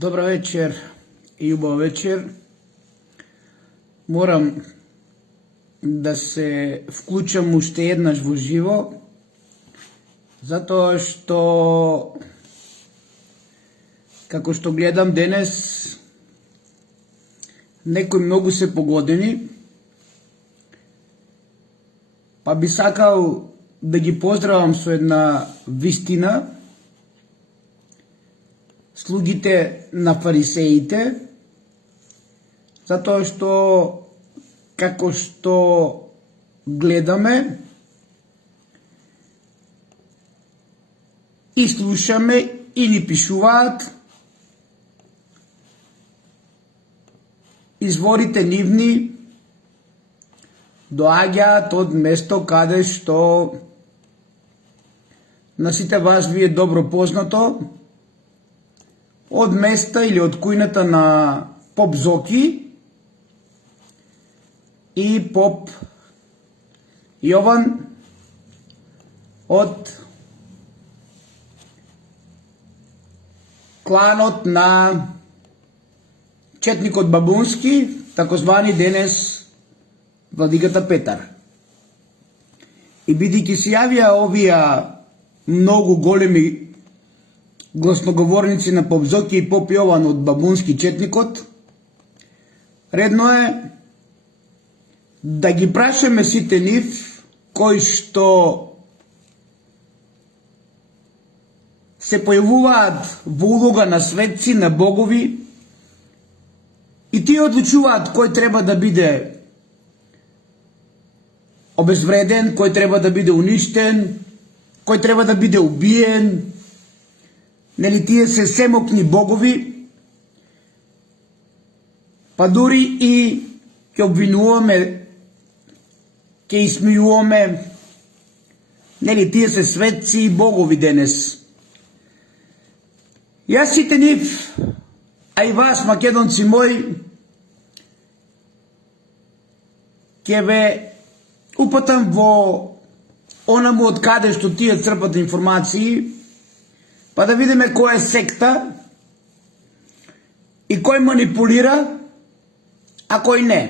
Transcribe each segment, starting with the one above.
Добра вечер и убава вечер. Морам да се вклучам уште еднаш во живо, затоа што како што гледам денес, некои многу се погодени, па би сакал да ги поздравам со една вистина, слугите на фарисеите, затоа што како што гледаме и слушаме и ни пишуваат, изворите нивни доаѓаат од место каде што на сите вас ви е добро познато, од места или од кујната на поп Зоки и поп Јован, од кланот на четникот Бабунски, такозвани денес владиката Петар. И бидејќи се јавија овие многу големи гласноговорници на поп Зоки и поп Јован од Бабунски четникот, редно е да ги прашаме сите нив кои што се појавуваат во улога на светци, на богови, и тие одлучуваат кој треба да биде обезвреден, кој треба да биде уништен, кој треба да биде убиен. Нели тие се семокни богови, па дури и ќе обвинуваме, ќе исмејуваме, нели тие се светци и богови денес. Јас сите нив, а и вас, македонци мои, ќе ве упатам во онаму од каде што тие црпат информации, па да видиме која е секта и кој манипулира, а кој не.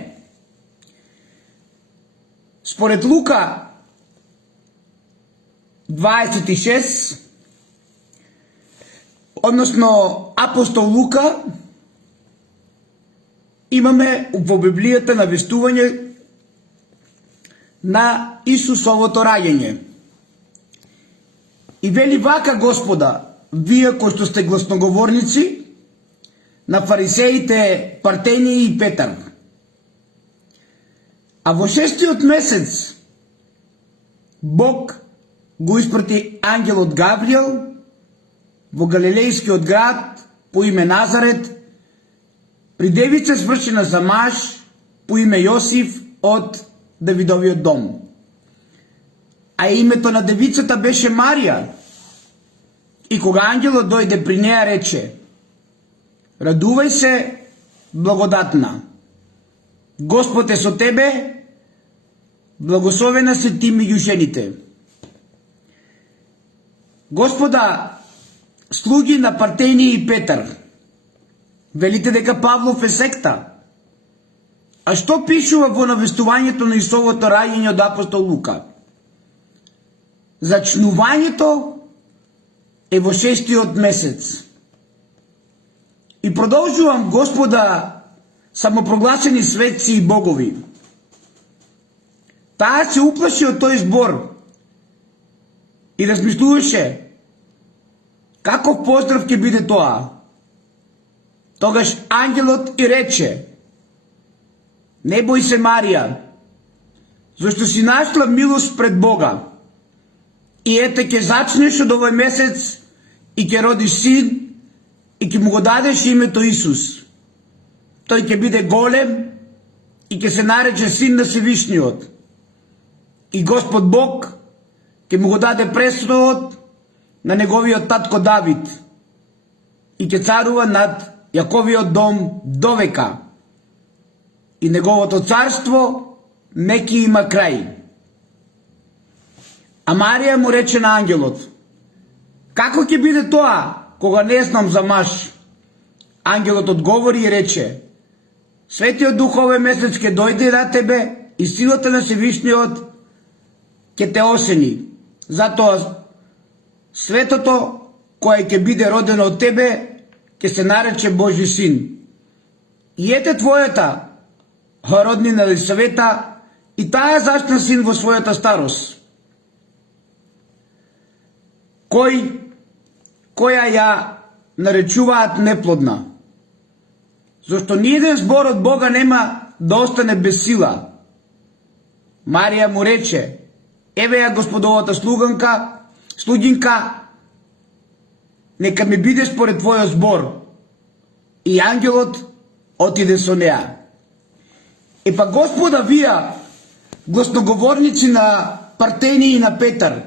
Според Лука 26, односно апостол Лука, имаме во Библијата навестување на Исусовото раѓање. И вели вака Господа: вие кои што сте гласноговорници на фарисеите Партенија и Петар. А во 6-тиот месец Бог го испрати ангелот Гавриел во галилејскиот град по име Назарет при девица свршена за маж по име Јосиф од Давидовиот дом. А името на девицата беше Марија. И кога ангелот дојде при неа, рече: радувај се, благодатна, Господ е со тебе, благословена си ти меѓу жените. Господа, слуги на Партенија и Петар, велите дека Павлов е секта. А што пишува во навестувањето на Исусовото раѓање од апостол Лука? Зачнувањето е во 6-тиот месец. И продолжувам, Господа, самопрогласени светци и богови. Таа се уплаши од тој збор и размислуваше каков поздрав ќе биде тоа. Тогаш ангелот и рече: не бој се, Марија, зашто си нашла милост пред Бога. И ете, ќе зачнеш од овој месец и ќе родиш син и ќе му го дадеш името Исус. Тој ќе биде голем и ќе се нарече син на Севишниот. И Господ Бог ќе му го даде престолот на неговиот татко Давид и ќе царува над Јаковиот дом довека. И неговото царство не ќе има крај. А Марија му рече на ангелот: како ќе биде тоа, кога не знам за маж? ангелот одговори и рече: Светиот Дух овој месец ќе дојде на тебе и силата на Севишниот ќе те осени. Затоа светото кое ќе биде родено од тебе ќе се нарече Божи син. И ете твојата роднина Елисавета, и таа зачна син во својата старост, која ја наречуваат неплодна. Зашто ниеден збор од Бога нема да остане без сила. Марија му рече: еве ја Господовата слугинка, нека ми биде според твојот збор. И ангелот отиде со неа. Епа Господа вија, гласноговорници на Партени и на Петар,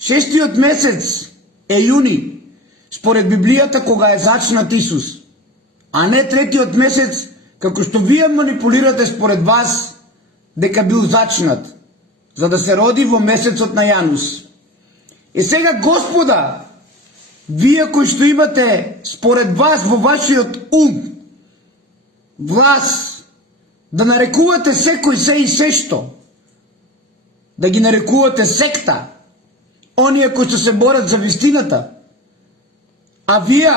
6-тиот месец е јуни, според Библијата, кога е зачнат Исус, а не 3-тиот месец, како што вие манипулирате според вас, дека бил зачнат, за да се роди во месецот на Јанус. И сега, Господа, вие кои што имате според вас во вашиот ум власт да нарекувате секој се и се што, да ги нарекувате секта, оние кои што се борат за вистината, а вие,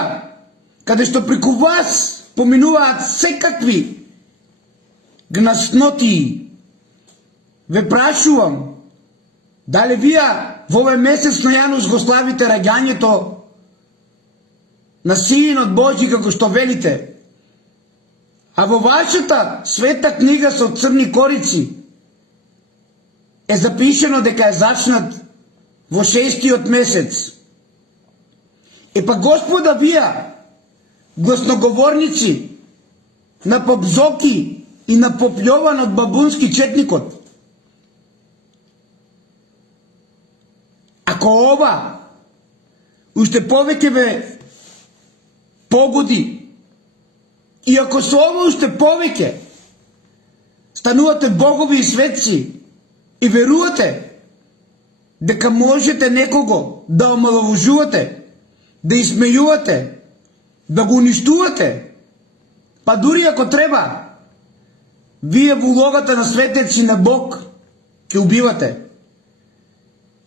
каде што преку вас поминуваат секакви гнасноти, ве прашувам, дали вие во овој месец на Јанус го славите раѓањето на Синот Божи, како што велите, а во вашата света книга со црни корици е запишено дека е зачнат во 6-тиот месец. Епа Господа вие, гласноговорници на поп Зоки и на поп Јован од Бабунски четникот, ако ова уште повеќе ве погоди, и ако со ова уште повеќе станувате богови и светци и верувате дека можете некого да омаловажувате, да исмејувате, да го уништувате, па дури ако треба, вие во улогата на светеци на Бог ќе убивате.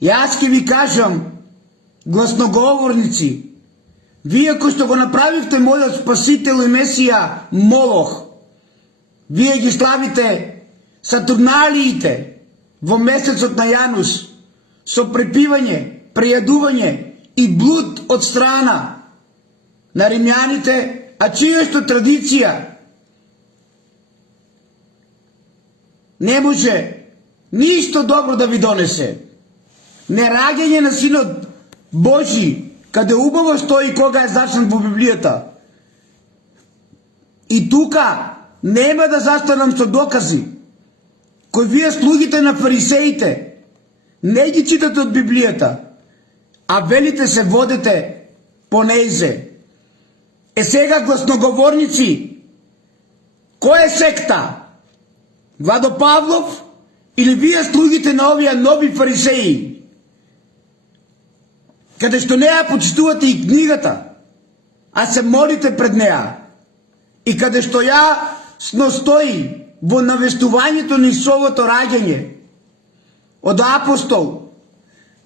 Јас ќе ви кажам, гласноговорници, вие кои што го направивте мојот Спасител и Месија Молох, вие ги славите Сатурналиите во месецот на Јанус со препивање, прејадување и блуд од страна на римјаните, а чија што традиција не може ништо добро да ви донесе. Нераѓање на Синот Божи, каде убаво стои кога е зачнат во Библијата. И тука нема да застанам со докази, кои вие слугите на фарисеите не ги читате од Библијата, а велите се водите по неизе. Е сега, гласноговорници, кој е секта? Владо Павлов или вие слугите на овие нови фарисеи, каде што не ја почитувате и книгата, а се молите пред неа, и каде што ја стои во навестувањето на Исовото раѓање од апостол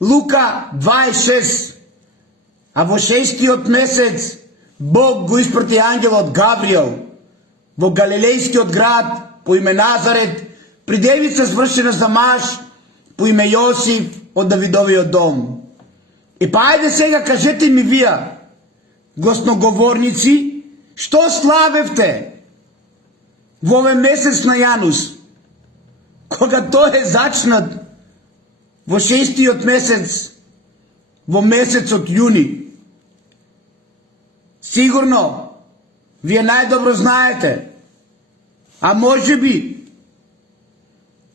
Лука 26, а во 6-тиот месец Бог го испрати ангелот Гавриел во галилејскиот град по име Назарет, при девица свршена за маж по име Јосиф од Давидовиот дом. И па ајде сега кажете ми вие, гласноговорници, што славевте во овој месец на Јанус, кога тој е зачнат во 6-тиот месец, во месецот јуни. Сигурно, вие најдобро знаете, а може би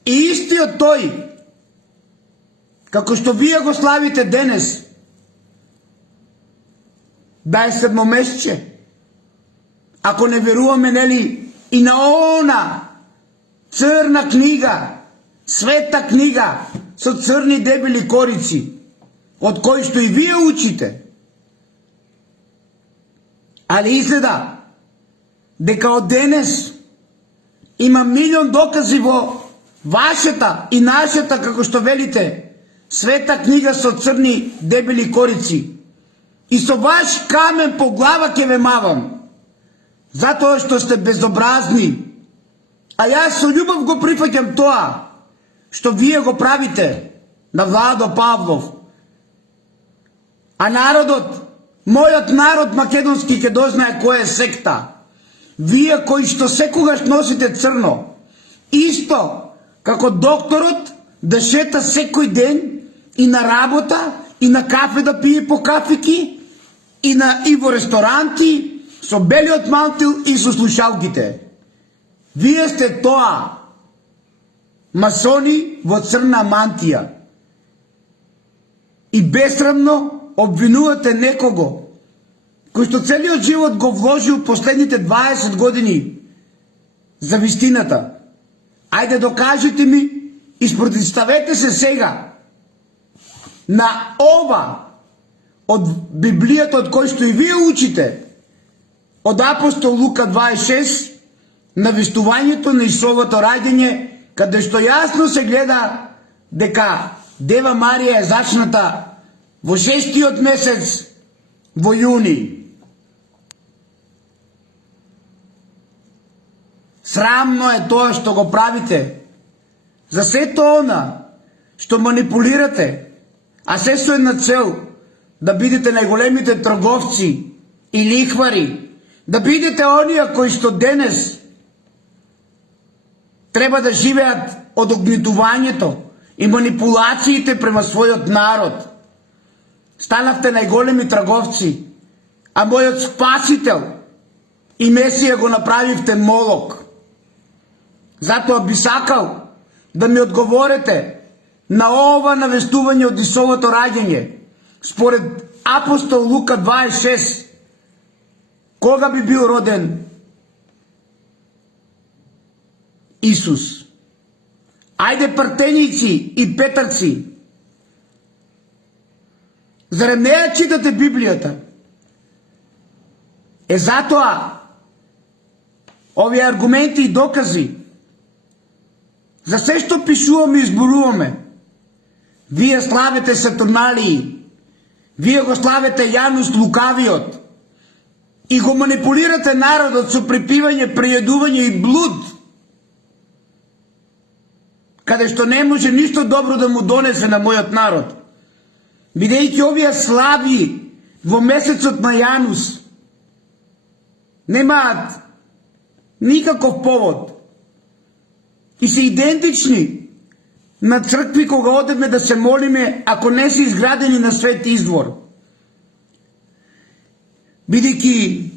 и истиот тој, како што вие го славите денес, да е седмомесече. Ако не веруваме, нели, и на она црна книга, света книга, со црни дебели корици, од кои што и вие учите. али изгледа дека од денес има милион докази во вашата и нашата, како што велите, света книга со црни дебели корици. И со ваш камен по глава ќе ве мавам, затоа што сте безобразни. А јас со љубов го прифаќам тоа што вие го правите на Владо Павлов. А народот, мојот народ македонски ќе дознае која е секта. Вие кои што секогаш носите црно, исто како докторот да шета секој ден и на работа, и на кафе да пие по кафики, и во ресторанти, со белиот мантил и со слушалките. Вие сте тоа, масони во црна мантија. И бесрамно обвинувате некого кој што целиот живот го вложил последните 20 години за вистината. Ајде докажете ми и спротивставете се сега на ова од Библијата од кој што и вие учите, од апостол Лука 26, навестувањето на Исусовото раѓање, каде што јасно се гледа дека Дева Марија е зачната во 6-тиот месец во јуни. Срамно е тоа што го правите. За сето она што манипулирате, а се со една цел да бидете најголемите трговци и лихвари, да бидете оние кои што денес треба да живеат од огнетувањето и манипулациите према својот народ. Станавте најголеми трговци, а мојот спасител и Месија го направивте молок. Затоа би сакал да ми одговорите на ова навестување од Исусовото раѓање. Според апостол Лука 26, кога би бил роден Исус? Ајде партеници и петарци, зарем не ја читате Библијата? Затоа овие аргументи и докази за се што пишуваме и зборуваме. Вие славите Сатурналии, вие го славите Јанус Лукавиот и го манипулирате народот со припивање, прејадување и блуд, каде што не може ништо добро да му донесе на мојот народ. Бидејќи овие слави во месецот на Јанус немаат никаков повод и се идентични на цркви кога одеме да се молиме, ако не се изградени на Свети Извор. Бидејќи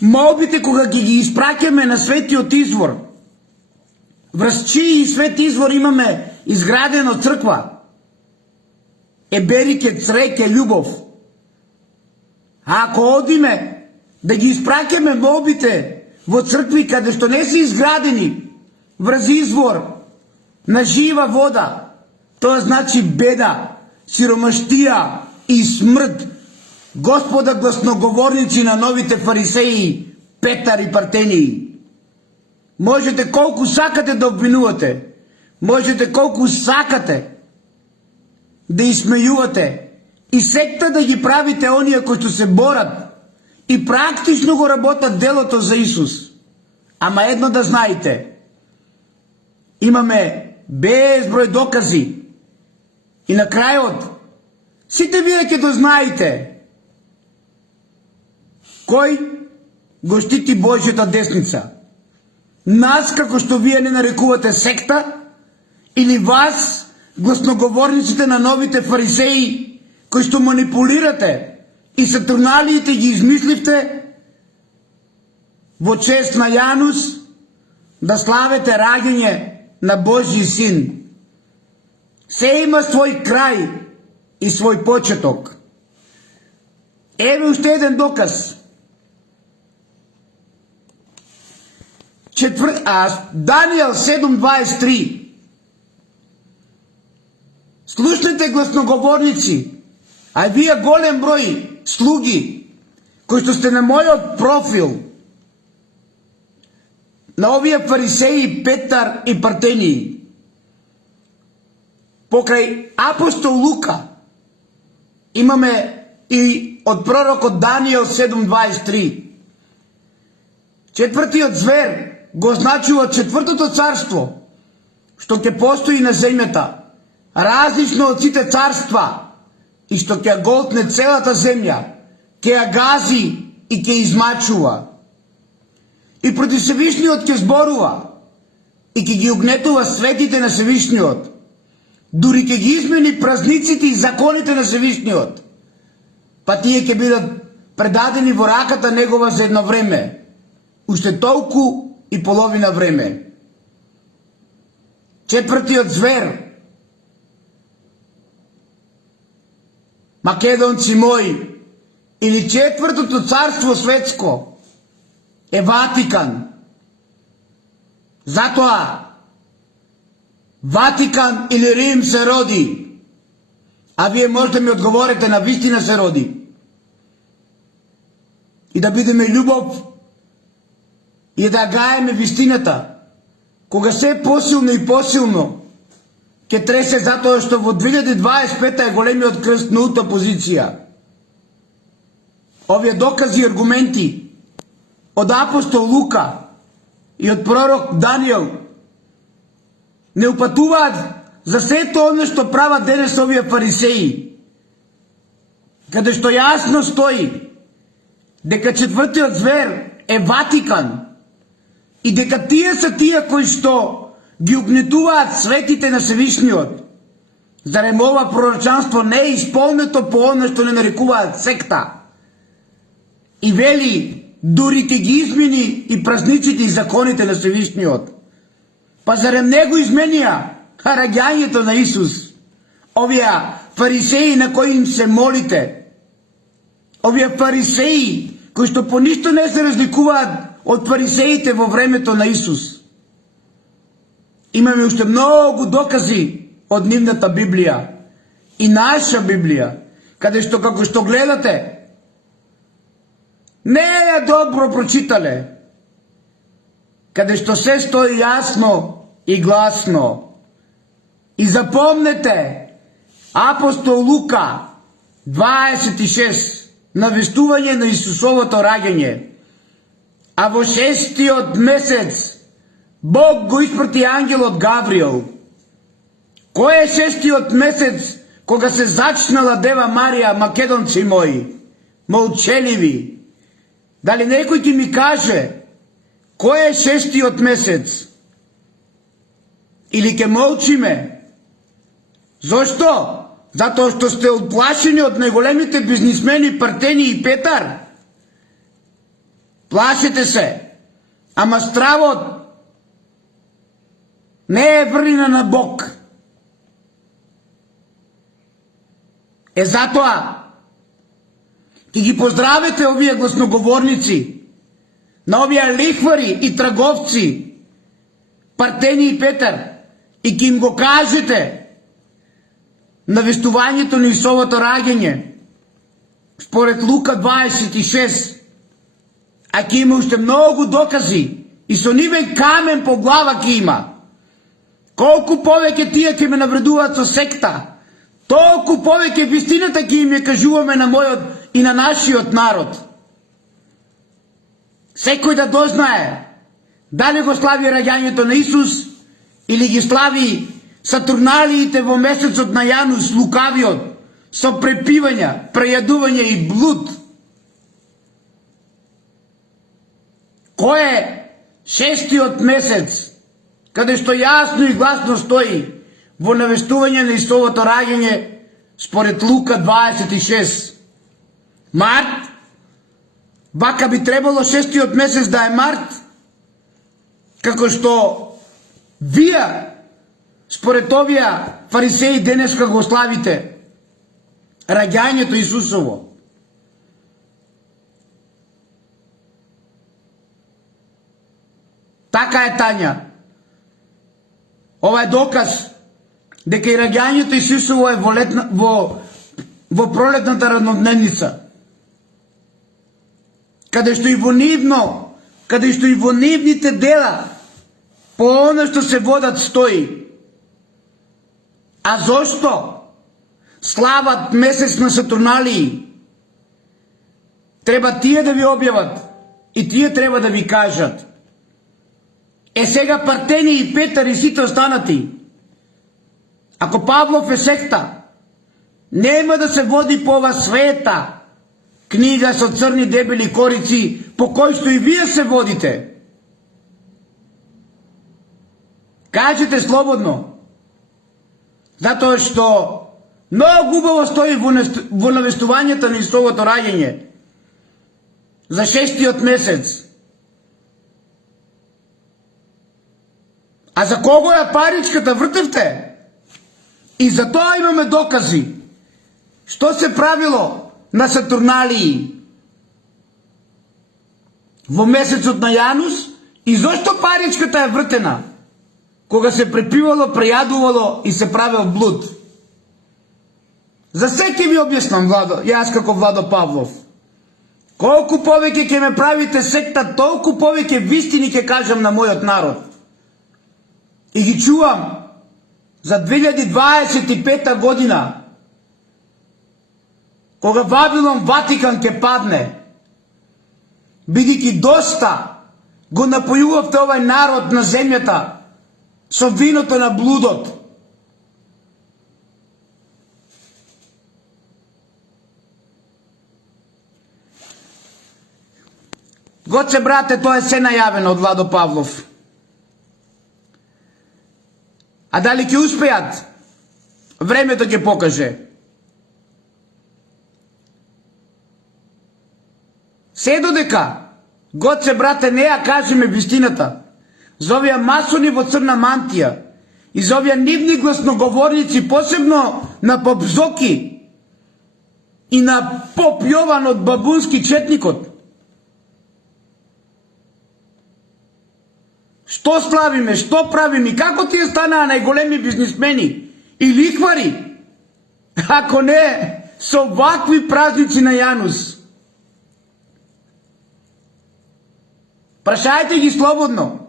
молбите кога ги испраќаме на Светиот Извор, врз чии Свети Извор имаме изградено црква, берике, цреќе, љубов. А ако одиме да ги испраќаме молбите во цркви каде што не се изградени врз извор на жива вода, тоа значи беда, сиромаштија и смрт. Господа гласноговорници на новите фарисеи, Петар и Партении. Можете колку сакате да обвинувате, можете колку сакате да исмејувате и секта да ги правите оние кои што се борат и практично го работат делото за Исус. Ама едно да знаете, имаме безброј докази и на крајот сите вие ќе дознаете кој го штити Божјата десница. Нас, како што вие не нарекувате секта, или вас, гласноговорниците на новите фарисеи, кои што манипулирате и Сатурналиите ги измисливте во чест на Јанус да славете раѓање на Божји син. Се има свој крај и свој почеток. Еве уште еден доказ. Данијел 7:23. Слушнете гласноговорници, а вие голем број слуги кои што сте на мојот профил, на овие фарисеи, Петар и Партении, покрај апостол Лука, имаме и од пророкот Даниел 7:23. Четвртиот звер го означува четвртото царство, што ќе постои на земјата, различно од сите царства, и што ќе голтне целата земја, ќе ја гази и ќе измачува. И против Севишниот ќе зборува и ќе ги угнетува светите на Севишниот, дури ќе ги измени празниците и законите на Севишниот, па тие ќе бидат предадени во раката негова за едно време, уште толку и половина време. Четвртиот звер, македонци мои, или четвртото царство светско, е Ватикан. Затоа Ватикан или Рим се роди. А вие може да ми одговорите, на вистина се роди. И да бидеме љубов и да гаеме вистината, кога се посилно и посилно ќе тресе, затоа што во 2025 е големиот крст нулта позиција. Овие докази и аргументи од апостол Лука и од пророк Даниел не упатуваат за сето оно што прават денес овие фарисеи, каде што јасно стои дека четвртиот звер е Ватикан и дека тие се тие кои што ги угнетуваат светите на Севишниот. Зарем ова пророчанство не е исполнето по оно што не нарекуваат секта? И вели, дури ќе ги измени и празниците и законите на Севишниот. Па зарем не го изменија раѓањето на Исус? Овие фарисеи на кои им се молите, овие фарисеи кои што по ништо не се разликуваат од фарисеите во времето на Исус. Имаме уште многу докази од нивната Библија и наша Библија, каде што како што гледате, не ја добро прочитале, каде што се стои јасно и гласно. И запомнете, апостол Лука 26, навестување на Исусовото раѓање, а во 6-тиот месец Бог го испрати ангелот Гавриел. Кој е 6-тиот месец кога се зачнала Дева Марија, македонци мои, молчеливи? Дали некој ќе ми каже кој е 6-тиот месец? Или ќе молчиме? Зошто? Затоа што сте отплашени од најголемите бизнисмени Партении и Петар? Плашете се, ама стравот не е врнина на Бог. Е затоа ќе ги поздравете овие гласноговорници, на овие лихвари и трговци, Партении и Петар, и ќе им го кажете навестувањето на Исусовото раѓање според Лука 26, а ќе има уште многу докази и со нивен камен по глава ќе има. Колку повеќе тие ќе ме навредуваат со секта, толку повеќе вистината ќе им ја кажуваме на мојот и на нашиот народ. Секој да дознае дали го слави раѓањето на Исус или ги слави Сатурналиите во месецот на Јанус лукавиот со препивања, прејадување и блуд. Кој е 6-тиот месец, каде што јасно и гласно стои во навестување на Исусовото раѓање според Лука 26? Март? Вака би требало 6-тиот месец да е март? Како што вие според овие фарисеи денеска го славите раѓањето Исусово. Така е, Тања. Ова е доказ дека и раѓањето Исусово е во пролетната раднодневница. каде што и во нивните дела, по оно што се водат стои. А зошто слават месец на Сатурналии? Треба тие да ви објават и тие треба да ви кажат. Сега Партени и Петар и сите останати, ако Павлов е секта, нема да се води по ова света книга со црни дебели корици, по кој што и вие се водите. Кажете слободно, затоа што многу убаво стои во навестувањето на Исусовото раѓање за 6-тиот месец. А за кого ја паричката вртевте? И за тоа имаме докази. Што се правило на Сатурналии во месецот на Јанус и зошто паричката е вртена? Кога се препивало, прејадувало и се правил блуд. За секи ви објаснам, Владо, јас како Владо Павлов. Колку повеќе ќе ме правите секта, толку повеќе вистини ќе кажам на мојот народ. И ги чувам за 2025 година, кога Вавилон Ватикан ќе падне, бидејќи доста го напојувавте овај народ на земјата со виното на блудот. Гоце, брате, тоа е се најавено од Владо Павлов. А дали ќе успеат? Времето ќе покаже. Се додека, Гоце, брате, не ја кажеме вистината за овие масони во црна мантија и за овие нивни гласноговорници, посебно на поп Зоки и на поп Јован од Бабунски четникот. Што славиме, што правиме, како тие станаа најголеми бизнисмени и лихвари, ако не со вакви празници на Јанус? Прашајте ги слободно.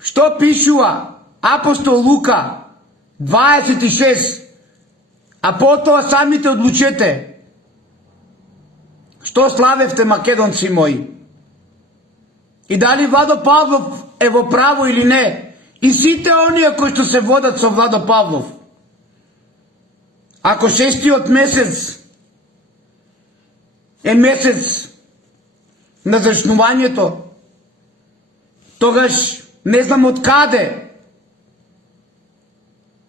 Што пишува апостол Лука 26, а потоа самите одлучете. Што славевте, македонци мои? И дали Владо Павлов е во право или не? И сите оние кои што се водат со Владо Павлов. Ако 6-тиот месец е месец на зачнувањето, тогаш не знам од каде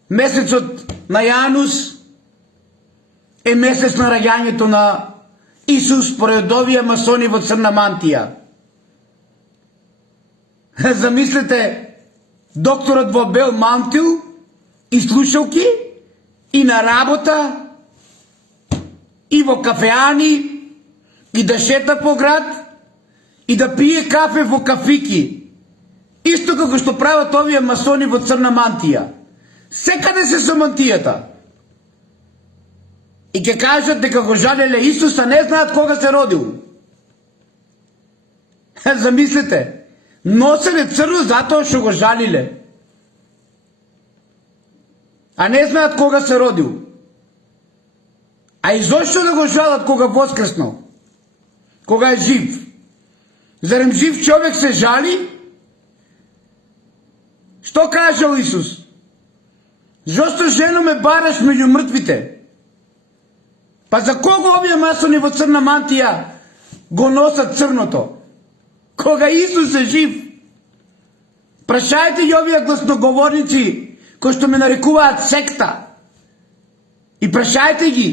месецот на Јанус е месец на раѓањето на Исус според овие масони во црна мантија. Замислете, докторот во бел мантил и слушалки и на работа и во кафеани и да шета по град и да пие кафе во кафики. Исто како што прават овие масони во црна мантија. Секаде се со мантијата. И ќе кажат дека го жалеле Исуса, не знаат кога се родил. Замислете, носеле црно затоа што го жалиле. А не знаат кога се родил. А и зошто да го жалат кога воскреснал? Кога е жив? Зарем жив човек се жали? Што кажал Исус? Зошто жено ме бараш меѓу мртвите? Па за кого овие масони во црна мантија го носат црното? Кога Исус е жив? Прашајте ги овие гласноговорници кои што ме нарекуваат секта. И прашајте ги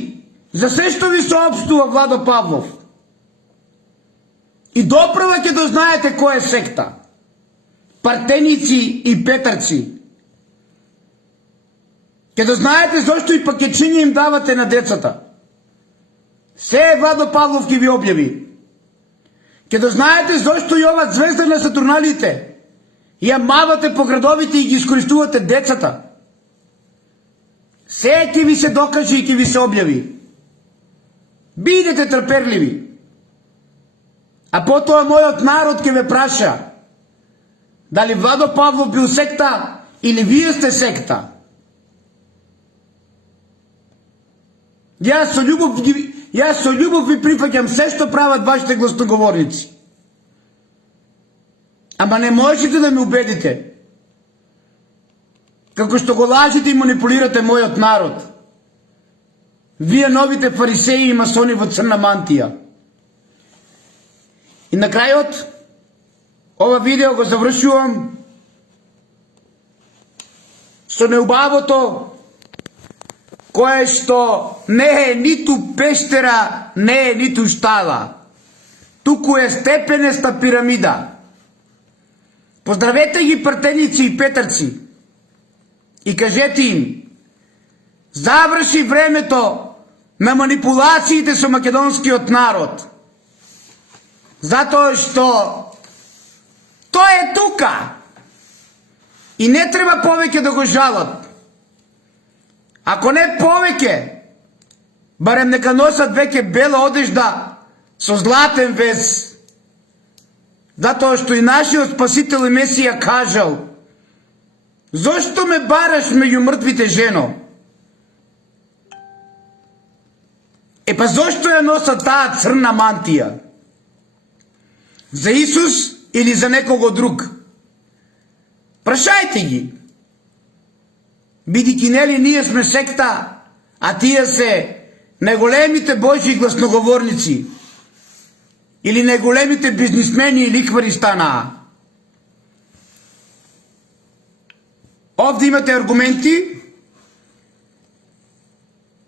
за се што ви соопштува Владо Павлов. И допрва ќе дознаете кој е секта. Партеници и петарци. Ќе дознаете зошто и пакетчиња им давате на децата. Се Владо Павлов ќе ви објави. Ќе дознаете зошто и ова звезда на Сатурналите ја мавате по градовите и ги искористувате децата. Се ќе ви се докаже и ќе ви се објави. Бидете трпеливи. А потоа мојот народ ќе ве праша дали Владо Павлов бил секта или вие сте секта. Јас со љубов ви прифаќам се што прават вашите гласноговорници. Ама не можете да ме убедите како што го лажите и манипулирате мојот народ. Вие новите фарисеи и масони во црна мантија. И на крајот, ова видео го завршувам со неубавото кое што не е ниту пештера, не е ниту штала. Туку е степенеста пирамида. Поздравете ги партеници и петарци и кажете им: заврши времето на манипулациите со македонскиот народ. Затоа што тој е тука и не треба повеќе да го жалат. Ако не повеќе, барем нека носат веќе бела одежда со златен вез. Затоа што и нашиот Спасител и Месија кажал: зошто ме бараш меѓу мртвите, жено? Па зошто ја носат таа црна мантија? За Исус или за некого друг? Прашајте ги. Бидејќи нели ние сме секта, а тие се најголемите Божји гласноговорници или најголемите бизнисмени и лихвари станаа. Овде имате аргументи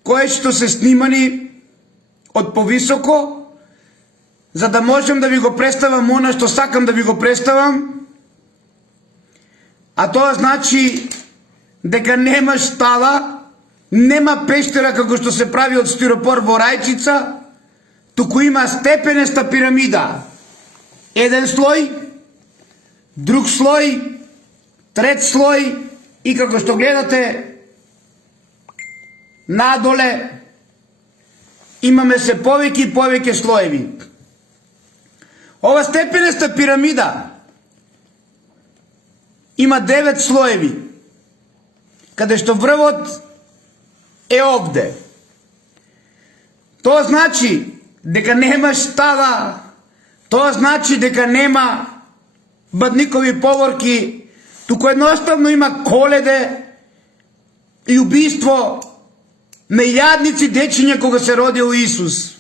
кои што се снимани од повисоко, за да можем да ви го представам она што сакам да ви го представам, а тоа значи дека нема штала, нема пештера како што се прави од стиропор во Рајчица, туку има степенеста пирамида. Еден слој, друг слој, трет слој и како што гледате надоле имаме се повеќе и повеќе слоеви. Ова степенеста пирамида има 9 слоеви, каде што врвот е овде. Тоа значи дека нема штала, тоа значи дека нема бадникови поворки, туку едноставно има коледе и убиство на илјадници дечиња кога се родил Исус.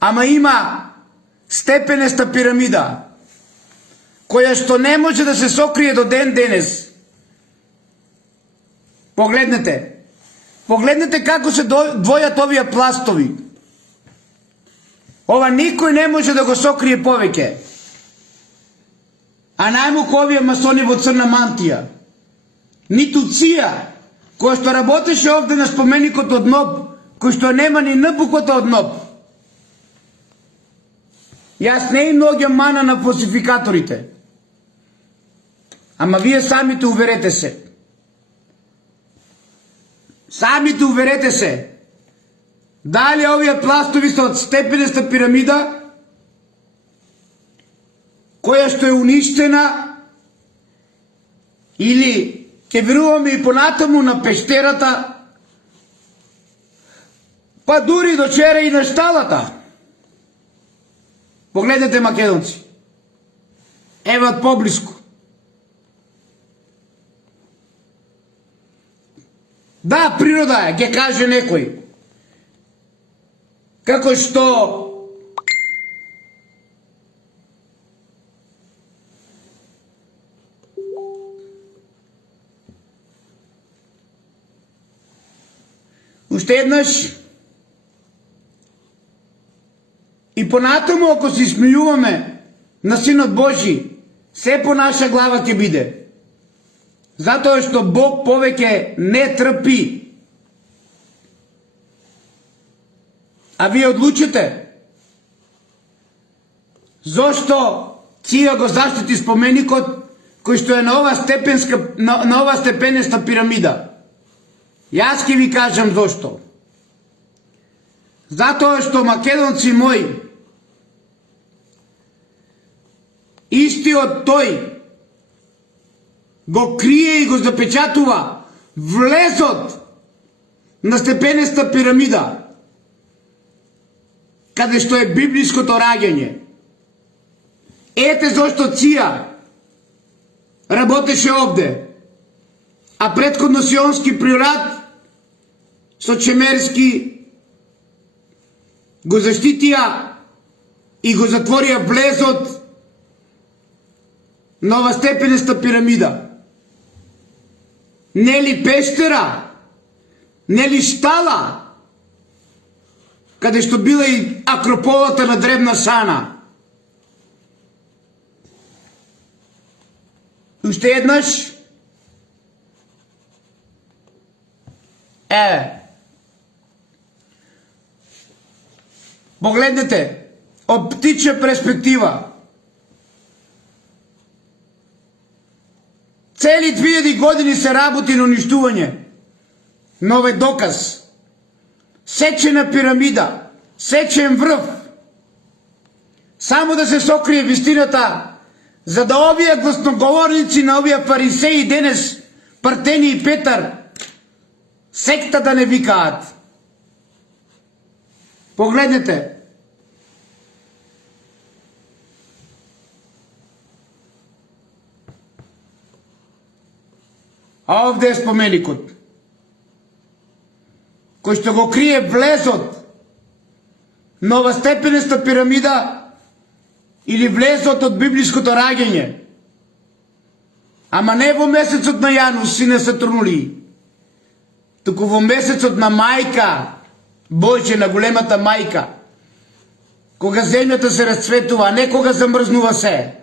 Ама има степенеста пирамида, која што не може да се сокрие до ден денес. Погледнете. Погледнете како се двојат овие пластови. Ова никој не може да го сокрие повеќе. А најмуко овие масони во црна мантија. Ниту Ција, која што работеше овде на споменикот од НОБ, кој што нема ни нбуквата од НОБ. Јас не им наоѓам мана на фалсификаторите. Ама вие самите уверете се. Самите уверете се. Дали овие пластови се од степенеста пирамида, која што е уништена, или ќе веруваме и понатаму на пештерата, па дури до вчера и на шталата. Погледнете, македонци. Еват поблиску. Да, природа е, ќе каже некој. Како што уште еднаш и понатаму ако се смејуваме на Синот Божи, се по наша глава ќе биде. Затоа што Бог повеќе не трпи. А вие одлучите зошто Ција го заштити споменикот кој што е на ова степенеста пирамида. Јас ќе ви кажам зошто. Затоа што, македонци мои, истиот тој го крие и го запечатува влезот на степенеста пирамида, каде што е библиското раѓање. Ете зошто Ција работеше овде, а претходно Сионски приорат со Чемерски го заштитија и го затворија влезот на ова степенеста пирамида. Нели пештера, нели штала, каде што била и акрополата на древна Сана. Уште еднаш, погледнете, од птичја перспектива. Цели 2000 години се работи на уништување, но овој доказ, сечена пирамида, сечен врв, само да се сокрие вистината, за да овие гласноговорници на овие фарисеи денес, Партени и Петар, секта да не викаат. Погледнете. А овде е споменикот, кој што го крие влезот на ова степенеста пирамида или влезот од библиското раѓање. Ама не во месецот на Јанус, сине Сатурнули, туку во месецот на Мајка Божја, на големата Мајка, кога земјата се расцветува, а не кога замрзнува се.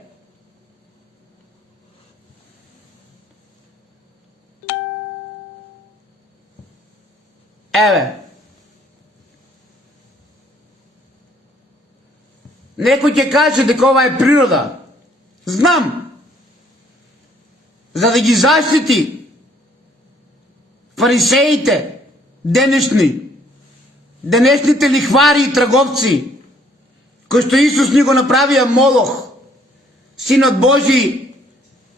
Еве, некој ќе каже дека ова е природа. Знам, за да ги заштити фарисеите, денешните лихвари и трговци, кои што Исус ни го направија Молох, Синот Божи,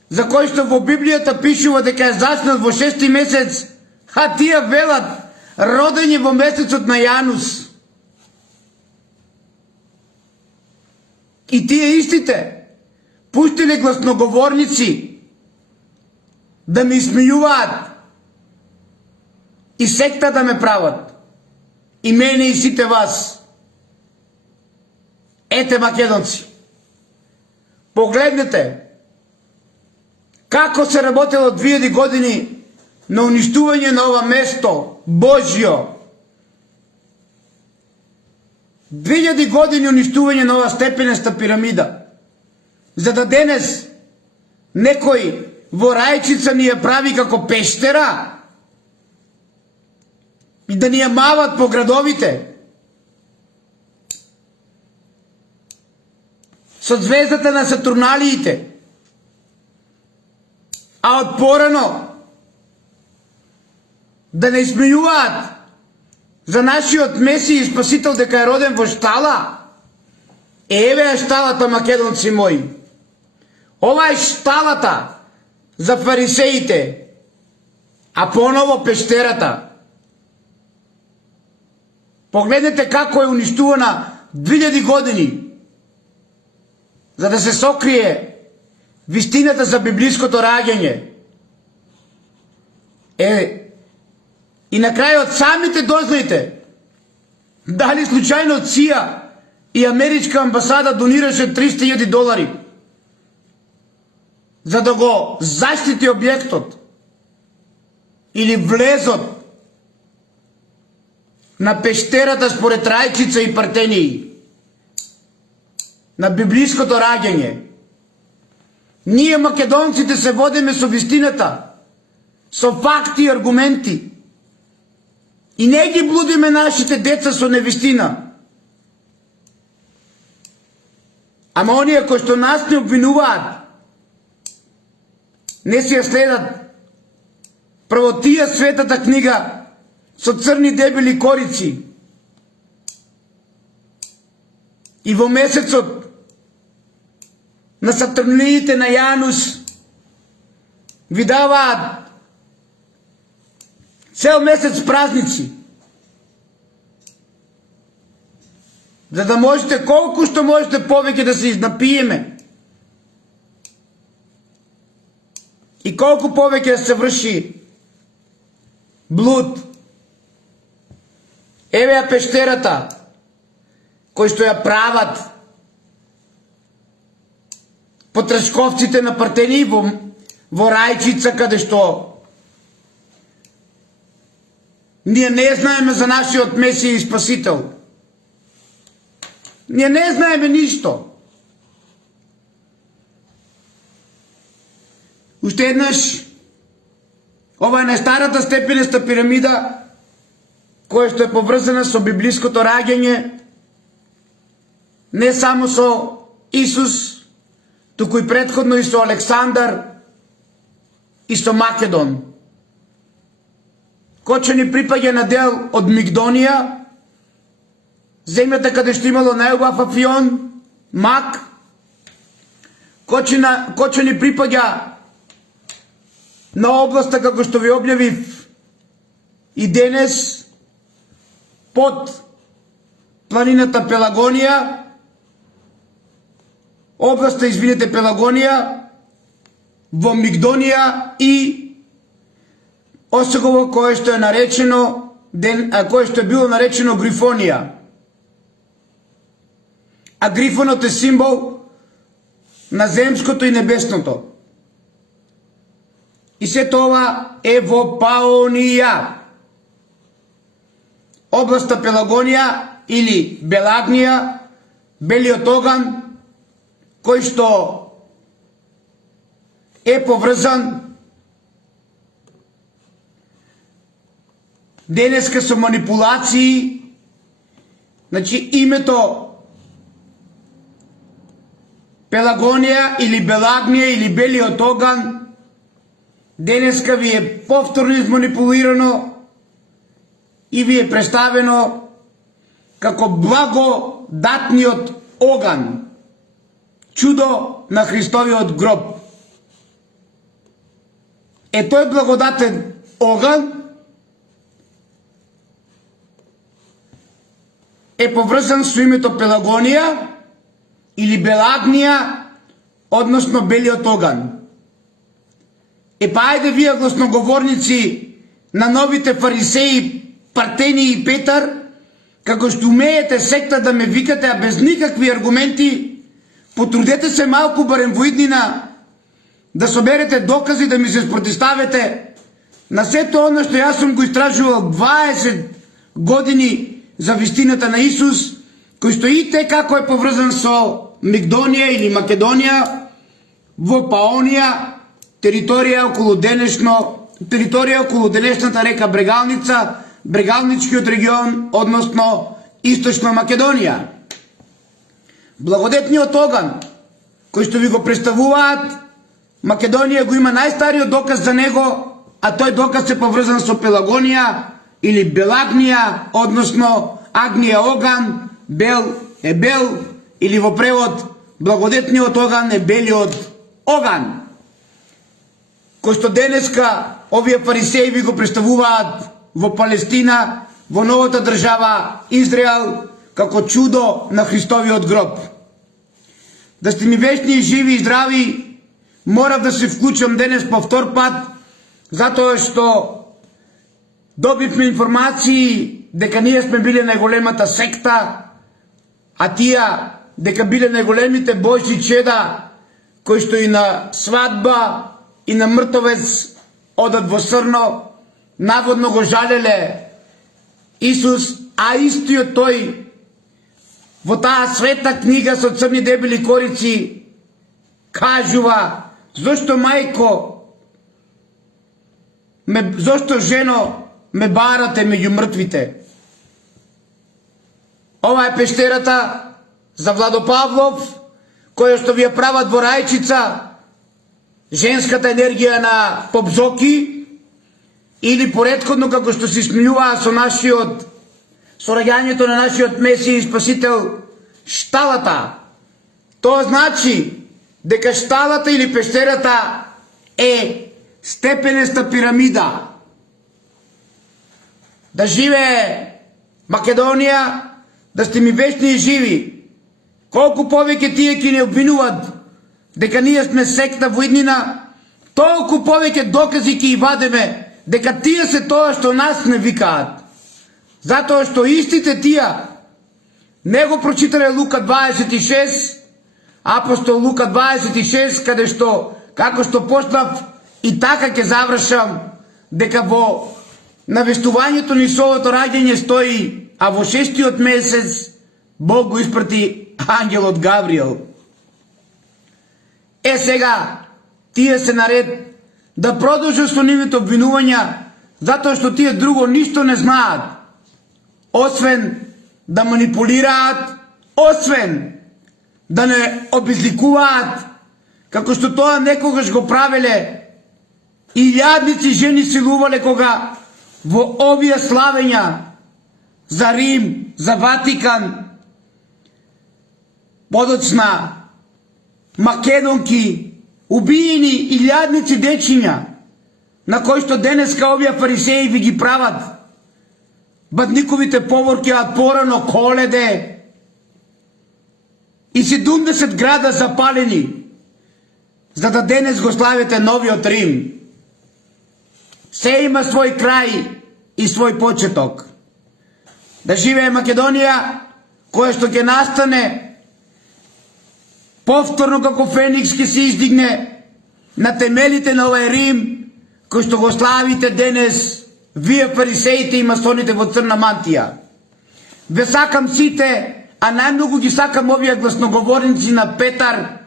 за кој што во Библијата пишува дека е заснат во 6-ти месец, а тие велат родење во месецот на Јанус. И тие истите пуштиле гласноговорници да ме изсмејуваат и секта да ме прават. И мене и сите вас. Ете, македонци, погледнете како се работело 2000 години на уништување на ова место Божјо. 2000 години уништување на ова степенеста пирамида, за да денес некој во Рајчица ни ја прави како пештера и да ни ја мават по градовите со звездата на Сатурналиите, а од порано да не изсмејуваат за нашиот Месија и Спасител дека е роден во штала. Еве е шталата, македонци мои. Ова е шталата за фарисеите, а поново пештерата. Погледнете како е уништувана 2000 години, за да се сокрие вистината за библиското раѓање. И на крајот самите дознајте дали случајно Ција и Америчка амбасада донираше $300,000 за да го заштити објектот или влезот на пештерата според Рајчица и Партении, на библиското раѓање. Ние, македонците, се водиме со вистината, со факти и аргументи. И не ги блудиме нашите деца со невистина. Ама оние кои што нас не обвинуваат, не си ја следат прво тија светата книга со црни дебели корици и во месецот на Сатурниите на Јанус ви даваат цел месец празници, за да можете колку што можете повеќе да се изнапиеме и колку повеќе да се врши блуд. Еве ја пештерата кој што ја прават потрашковците на Партени во Рајчица, каде што ние не знаеме за нашиот Месија и Спасител. Ние не знаеме ништо. Уште еднаш, ова е најстарата степенеста пирамида, која што е поврзана со библиското раѓање, не само со Исус, туку и претходно и со Александар и со Македон. Кој ни припаѓа на дел од Мигдонија, земјата каде што имало најубав афион, мак, кој ни припаѓа на областа, како што ви објавив и денес, под планината Пелагонија, областа, извинете, Пелагонија, во Мигдонија и Осегово, кое што е наречено, кое што е било наречено Грифонија. А грифонот е символ на земското и небесното. И се тоа е во Паонија. Областа Пелагонија или Белагнија, белиот оган, кој што е поврзан денеска со манипулации. Значи името Пелагонија или Белагнија или белиот оган денеска ви е повторно изманипулирано и ви е представено како благодатниот оган, чудо на Христовиот гроб. Е тој благодатен оган е поврзан со името Пелагонија или Белагнија, односно белиот оган. Па ајде вие, гласноговорници на новите фарисеи, Партени и Петар, како што умеете секта да ме викате, а без никакви аргументи, потрудете се малку барем во иднина да соберете докази, да ми се спротиставите на сето оно што јас сум го истражувал 20 години за вистината на Исус, кој што и те како е поврзан со Мигдонија или Македонија, во Паонија, територија околу денешната река Брегалница, Брегалничкиот регион, односно Источна Македонија. Благодетниот оган, кој што ви го представуваат, Македонија го има најстариот доказ за него, а тој доказ е поврзан со Пелагонија или Белагнија, односно Агнија оган, бел е бел, или во превод благодетниот оган е белиот оган, кој што денеска овие фарисеи ви го представуваат во Палестина, во новата држава Израел, како чудо на Христовиот гроб. Да сте ми вечни и живи и здрави, морав да се вклучам денес по втор пат, затоа што добивме информации дека ние сме биле најголемата секта, а тија дека биле најголемите Божји чеда, кои што и на свадба и на мртовец одат во срно, наводно го жалеле Исус, а истиот тој во таа света книга со црни дебели корици кажува: зошто мајко, зошто жено ме барате меѓу мртвите? Ова е пештерата за Владо Павлов, која што ви ја прават во Рајчица, женската енергија на Попзоки, или поретходно како што се смилуваа со раѓањето на нашиот Месија и Спасител шталата. Тоа значи дека шталата или пештерата е степенеста пирамида. Да живее Македонија, да сте ми вечни и живи. Колку повеќе тие ки не обвинуват дека ние сме секта во иднина, толку повеќе докази ки вадеме дека тие се тоа што нас не викаат. Затоа што истите тие не го прочитале Лука 26, апостол Лука 26, каде што, како што почнав и така ќе завршам, дека во навестувањето ни со овото раѓање стои, а во 6-тиот месец Бог го испрати ангелот Гавриел. Сега, тие се наред да продолжат со нивните обвинувања, затоа што тие друго ништо не знаат, освен да манипулираат, освен да не обезликуваат, како што тоа некогаш го правеле илјадници жени силувале кога во овие славења за Рим, за Ватикан, подоцна македонки, убиени илјадници дечиња, на кои што денеска овие фарисеи ви ги прават бадниковите поворки од порано Коледе и 70 града запалени, за да денес го славите новиот Рим. Се има свој крај и свој почеток. Да живее Македонија, која што ќе настане повторно како Феникс, ќе се издигне на темелите на овој Рим, кој што го славите денес вие фарисеите и масоните во црна мантија. Ве сакам сите, а најмногу ги сакам овие гласноговорници на Петар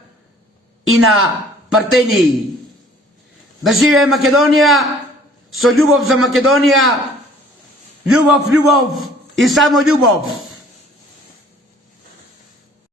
и на Партении. Да живее Македонија, со љубов за Македонија, љубов, љубов и само љубов.